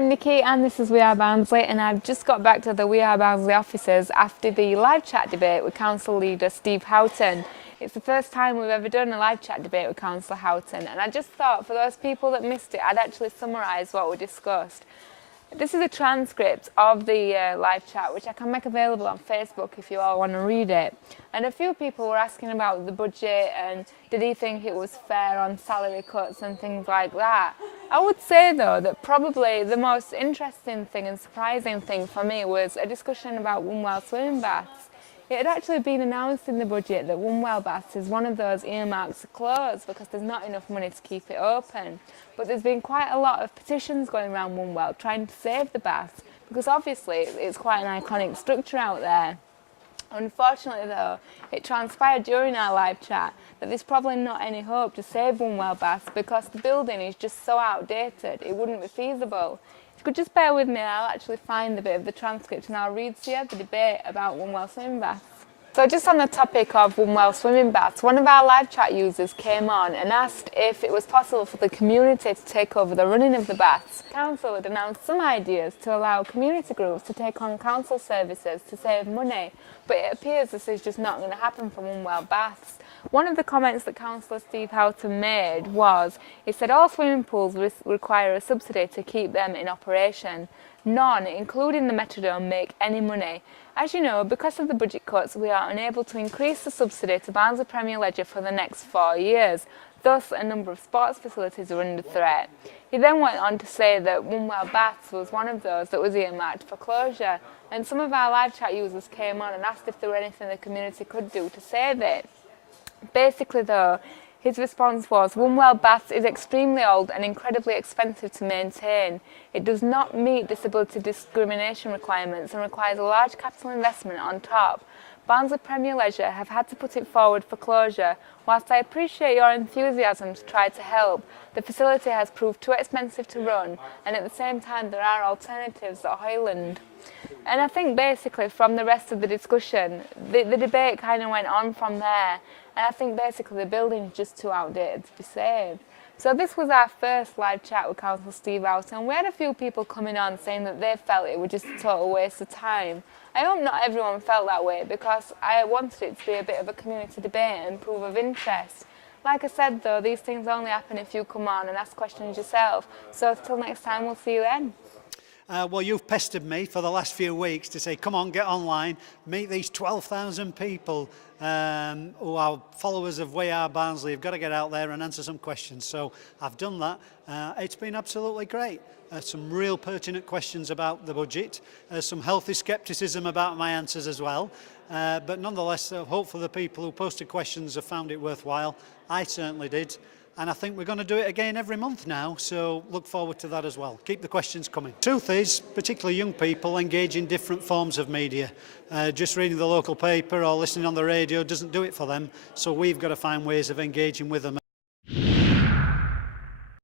I'm Nikki and this is We Are Barnsley, and I've just got back to the We Are Barnsley offices after the live chat debate with Council Leader Steve Houghton. It's the first time we've ever done a live chat debate with Councillor Houghton, and I just thought for those people that missed it, I'd actually summarise what we discussed. This is a transcript of the live chat, which I can make available on Facebook if you all want to read it. And a few people were asking about the budget and did he think it was fair on salary cuts and things like that. I would say though that probably the most interesting thing and surprising thing for me was a discussion about Wombwell swimming baths. It had actually been announced in the budget that Wombwell baths is one of those earmarks to close because there's not enough money to keep it open. But there's been quite a lot of petitions going around Wombwell trying to save the baths because obviously it's quite an iconic structure out there. Unfortunately though, it transpired during our live chat that there's probably not any hope to save Wombwell baths because the building is just so outdated, it wouldn't be feasible. If you could just bear with me, I'll actually find a bit of the transcript and I'll read to you the debate about Wombwell swimming baths. So just on the topic of Wombwell swimming baths, one of our live chat users came on and asked if it was possible for the community to take over the running of the baths. Council had announced some ideas to allow community groups to take on council services to save money, but it appears this is just not going to happen for Wombwell baths. One of the comments that Councillor Steve Houghton made was, he said all swimming pools require a subsidy to keep them in operation. None, including the Metrodome, make any money. As you know, because of the budget cuts, we are unable to increase the subsidy to Barnsley Premier Leisure for the next 4 years. Thus, a number of sports facilities are under threat. He then went on to say that Wombwell Baths was one of those that was earmarked for closure, and some of our live chat users came on and asked if there were anything the community could do to save it. Basically though, his response was, Wombwell Baths is extremely old and incredibly expensive to maintain. It does not meet disability discrimination requirements and requires a large capital investment on top. Barnsley Premier Leisure have had to put it forward for closure. Whilst I appreciate your enthusiasm to try to help, the facility has proved too expensive to run, and at the same time there are alternatives at Houghton. And I think basically from the rest of the discussion, the debate kind of went on from there. And I think basically the building is just too outdated to be saved. So this was our first live chat with Councillor Steve Houghton. We had a few people coming on saying that they felt it was just a total waste of time. I hope not everyone felt that way because I wanted it to be a bit of a community debate and prove of interest. Like I said though, these things only happen if you come on and ask questions yourself. So till next time, we'll see you then. Well, you've pestered me for the last few weeks to say, come on, get online, meet these 12,000 people who are followers of We Are Barnsley. You've got to get out there and answer some questions. So I've done that. It's been absolutely great. Some real pertinent questions about the budget, some healthy scepticism about my answers as well. But nonetheless, hopefully the people who posted questions have found it worthwhile. I certainly did. And I think we're going to do it again every month now, so look forward to that as well. Keep the questions coming. Truth is, particularly young people engage in different forms of media. Just reading the local paper or listening on the radio doesn't do it for them, so we've got to find ways of engaging with them.